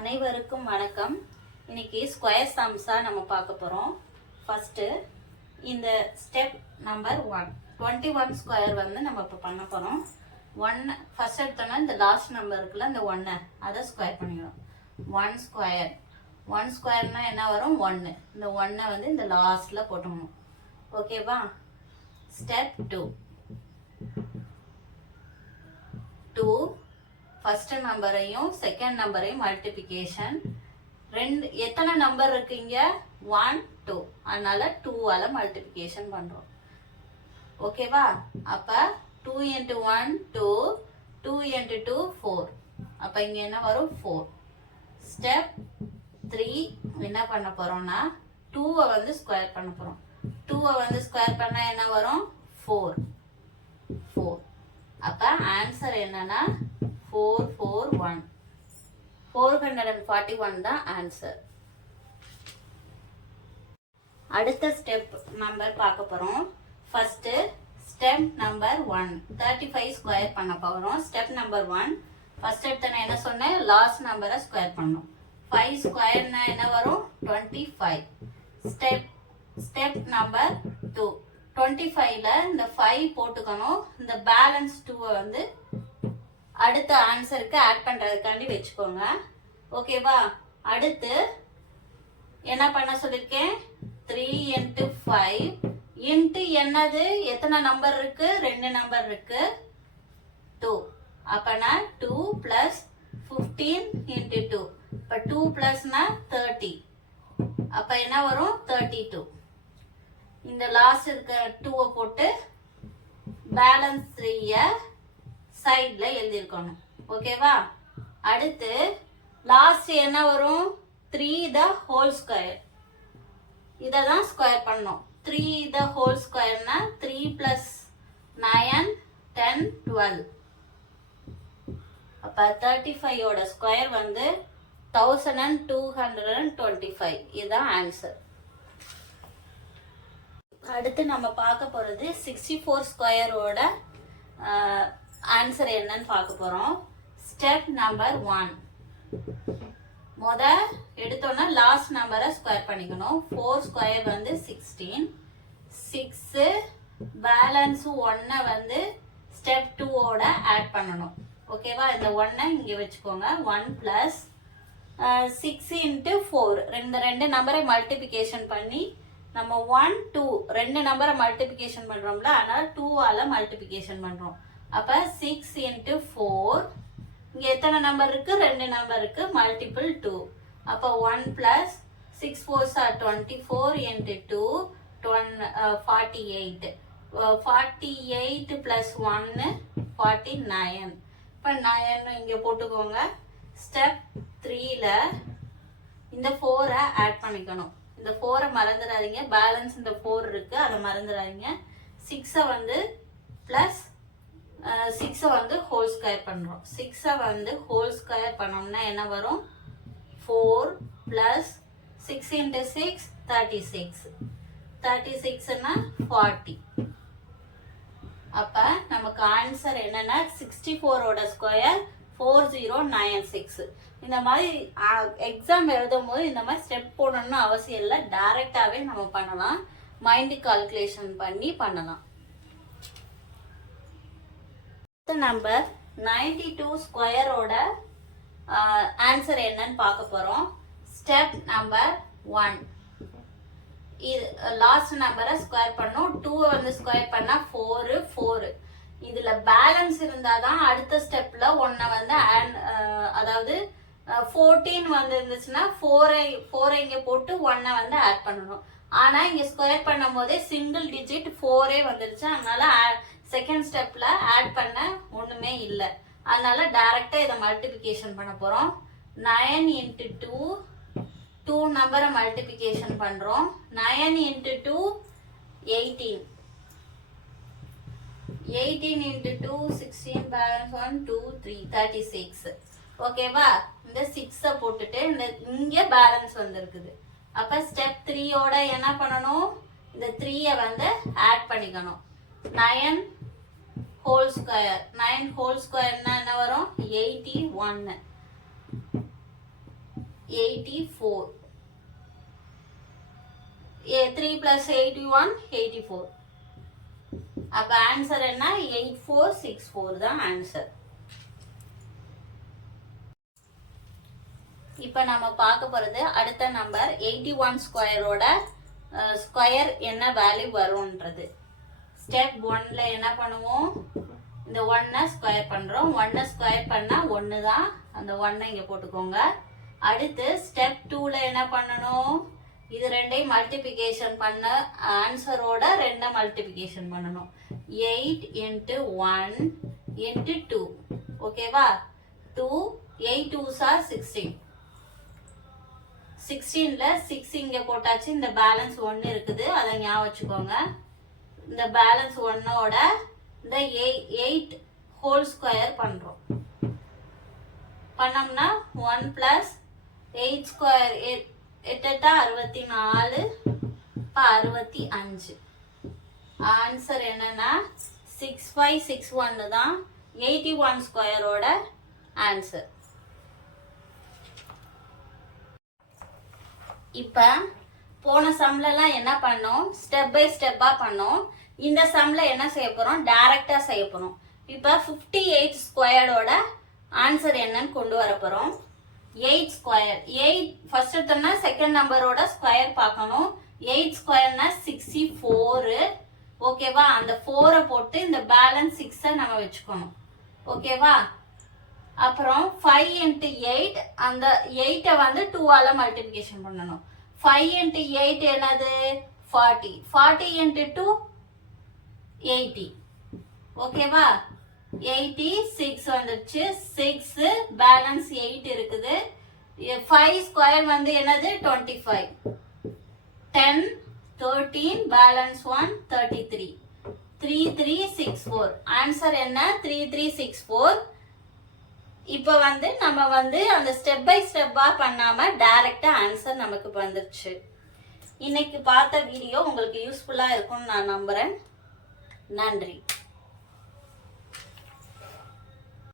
அனைவருக்கும் வணக்கம். இன்னைக்கு ஸ்கொயர் சம்ஸா நம்ம பார்க்க போறோம். ஃபர்ஸ்ட் இந்த ஸ்டெப் நம்பர் 1 21 ஸ்கொயர் வந்து நம்ம இப்போ பண்ண போறோம். 1 ஃபர்ஸ்ட் எடுத்தோம்னா இந்த லாஸ்ட் நம்பர் இருக்குல்ல, இந்த 1 அதை ஸ்கொயர் பண்ணிக்கணும். 1 ஸ்கொயர் 1 ஸ்கொயர்னா என்ன வரும்? 1. இந்த 1 வந்து இந்த லாஸ்ட்ல போட்டுக்கணும். ஓகேவா? ஸ்டெப் 2 ஃபர்ஸ்ட் நம்பரையும் செகண்ட் நம்பரையும் மல்டிபிகேஷன். எத்தனை நம்பர் இருக்கு இங்க? 1 2, அதனால 2ஆல மல்டிபிகேஷன் பண்றோம். ஓகேவா? அப்ப 2 into 1 2, 2 into 2 4. அப்ப இங்க என்ன வரும்? 4. ஸ்டெப் 3 என்ன பண்ண போறோம்னா 2 வந்து ஸ்கொயர் பண்ண போறோம். 2 வந்து ஸ்கொயர் பண்ணா என்ன வரும்? 4. அப்ப ஆன்சர் என்னன்னா 441. 441 தான் ஆன்சர். அடுத்த ஸ்டெப் நம்பர் பார்க்க போறோம். ஃபர்ஸ்ட் ஸ்டெப் நம்பர் 1 35 ஸ்கொயர் பண்ண போறோம். ஸ்டெப் நம்பர் 1 ஃபர்ஸ்ட் எடுத்து நான் என்ன சொன்னேன்? லாஸ்ட் நம்பரை ஸ்கொயர் பண்ணணும். 5 ஸ்கொயர்னா என்ன வரும்? 25. ஸ்டெப் நம்பர் 2 25ல இந்த 5 போட்டுக்கணும். இந்த பேலன்ஸ் 2 வந்து அடுத்த ஆன்சருக்கு ஆட் பண்றதுக்காண்டி வச்சுக்கோங்க. ஓகேவா? அடுத்து என்ன பண்ண சொல்லிருக்கேன்? 3 into 5 into என்னது? எத்தனை நம்பர் இருக்கு? 2 நம்பர் இருக்கு. 2. அப்பனா 2 plus 15 into 2. இப்ப 2 plusனா 30. அப்ப என்ன வரும்? 32. இந்த லாஸ்ட் இருக்க 2 போட்டு பேலன்ஸ் 3 சைட்ல எழுதிருக்கணும். ஓகேவா? அடுத்து லாஸ்ட் என்ன வரும்? 3 the whole square. இததான் ஸ்கொயர் பண்ணோம். 3 the whole squareனா 3 plus 9 10 12. அப்ப 35 ஓட ஸ்கொயர் வந்து 1225. இதுதான் ஆன்சர். அடுத்து நம்ம பார்க்க போறது 64 ஸ்கொயரோட ஆன்சர் என்னன்னு பார்க்க போறோம். ஸ்டெப் நம்பர் 1 முத எடுத்தோம்னா லாஸ்ட் நம்பரை ஸ்கொயர் பண்ணிக்கணும். 4 ஸ்கொயர் வந்து 16. 6 பேலன்ஸ் 1 வந்து ஸ்டெப் 2 ஓட ஆட் பண்ணணும். ஓகேவா? இந்த 1 இங்க வச்சுக்கோங்க. 1 plus 6 into 4 ரெண்டு நம்பரை மல்டிபிகேஷன் பண்ணி நம்ம 1 2 ரெண்டு நம்பரை மல்டிபிகேஷன் பண்றோம்ல, அதனால 2ஆல மல்டிபிகேஷன் பண்றோம். அப்ப 6 into 4 இங்க எத்தனை நம்பர் இருக்கு? 2 நம்பர் இருக்கு. மல்டிபிள் 2. அப்ப 1 plus 6 4s are 24 into 2 48. 48 plus 1 49. இப்ப 9 இங்க போட்டுக்கோங்க. ஸ்டெப் 3ல இந்த 4 ஆட் பண்ணிக்கணும். இந்த 4 மறந்துடாதீங்க. பேலன்ஸ் இந்த 4 இருக்கு, அதை மறந்துடாதீங்க. 6 வந்து பிளஸ் 6 வந்து ஹோல் ஸ்கொயர் பண்றோம். 6 வந்து ஹோல் ஸ்கொயர் பண்ணோம்னா என்ன வரும்? 4 plus 6 into 6 36. 36னா 40. அப்ப நமக்கு ஆன்சர் என்னன்னா 64 ஓட ஸ்கொயர் 4096. இந்த மாதிரி எக்ஸாம் எழுதும் போது இந்த மாதிரி ஸ்டெப் போடணும்னு அவசியம் இல்லை. டைரக்டாவே நம்ம பண்ணலாம். மைண்ட் கால்குலேஷன் பண்ணி பண்ணலாம். நம்பர் 92 ஸ்கொயரோட ஆன்சர் என்னன்னு பார்க்க போறோம். ஸ்டெப் நம்பர் 1 இது லாஸ்ட் நம்பரை ஸ்கொயர் பண்ணும். 2 வந்து ஸ்கொயர் பண்ணா 4. இதுல பேலன்ஸ் இருந்தாதான் அடுத்த ஸ்டெப்ல 1 வந்து அதாவது 14 வந்து இருந்துச்சுன்னா 4 இங்க போட்டு 1 வந்து ஆட் பண்ணணும். ஆனா இங்க ஸ்கொயர் பண்ணும் போதே சிங்கிள் டிஜிட் 4 வந்துருச்சு. அதனால செகண்ட் ஸ்டெப்ல ஆட் பண்ண ஒண்ணுமே இல்லை. அதனால டைரக்டா இதை மல்டிபிகேஷன் பண்ண போறோம். 9 into 2 2 நம்பரை மல்டிபிகேஷன் பண்றோம். 9 into 2 18. 18 into 2 16 balance 1 2 3 36. ஓகேவா? இந்த 6 போட்டுட்டு இங்க பேலன்ஸ் வந்திருக்குது. அப்ப ஸ்டெப் 3 ஓட என்ன பண்ணணும்? இந்த 3 வந்து ஆட் பண்ணிக்கணும். 9 ஹோல் ஸ்கொயர். 9 ஹோல் ஸ்கொயர்னா என்ன வரும்? 81. 84. 3 plus 81 84. அப்ப ஆன்சர் என்ன 8464 தான் ஆன்சர். இப்போ நம்ம பார்க்க போறது அடுத்த நம்பர் 81 ஸ்கொயரோட ஸ்கொயர் என்ன வேல்யூ வரும்ன்றது. ஸ்டெப் 1ல என்ன பண்ணுவோம், இந்த 1 ஸ்கொயர் பண்றோம். 1 ஸ்கொயர் பண்ணா 1 தான், அந்த 1 இங்க போட்டுக்கோங்க. அடுத்து ஸ்டெப் 2ல என்ன பண்ணணும், இது ரெண்டையும் மல்டிபிகேஷன் பண்ண ஆன்சரோட 2 மல்டிபிகேஷன் பண்ணணும். 8 into 1 into 2. ஓகேவா? 2 8 2s are 16. 16ல 6 இங்க போட்டாச்சு, இந்த பேலன்ஸ் 1 இருக்குது, அதை ஞாபகம் வச்சுக்கோங்க. இந்த பேலன்ஸ் 1ஓட இந்த 8 ஹோல் ஸ்கொயர் பண்றோம். பண்ணோம்னா 1 plus 8 ஸ்கொயர் 8 64 65. ஆன்சர் என்னன்னா 6561 தான் 81 ஸ்கொயரோட ஆன்சர். இப்ப போன சம்லலாம் என்ன பண்ணோம், ஸ்டெப் பை ஸ்டெப்பா பண்ணோம். இந்த சம்ல என்ன செய்ய போறோம், டைரக்டா செய்ய போறோம். இப்ப 58 ஸ்கொயரோட ஆன்சர் என்னன்னு கொண்டு வர போறோம். 8 ஸ்கொயர் 8 ஃபர்ஸ்ட் எடுத்தோம்னா செகண்ட் நம்பரோட ஸ்கொயர் பார்க்கணும். 8 ஸ்கொயர்னா 64. ஓகேவா? அந்த 4 போட்டு இந்த பேலன்ஸ் 6 நம்ம வச்சுக்கணும். ஓகேவா? அப்புறம் 5 into 8, அந்த 8 வந்து 2ஆல மல்டிபிகேஷன் பண்ணணும். 5 into 8 என்னது 40. 40 into 2 80. ஓகேவா? 86 வந்துருச்சு. 6 பேலன்ஸ் 8 இருக்குது. 5 ஸ்கொயர் வந்து என்னது 25. 10 13 பேலன்ஸ் 1 33. 3364. ஆன்சர் என்ன 3364. இப்போ வந்து நம்ம வந்து அந்த ஸ்டெப் பை ஸ்டெப்பா பண்ணாம டைரக்டா ஆன்சர் நமக்கு வந்துருச்சு. இன்னைக்கு பார்த்த வீடியோ உங்களுக்கு யூஸ்ஃபுல்லா இருக்கும்னு நான் நம்புறேன். நன்றி.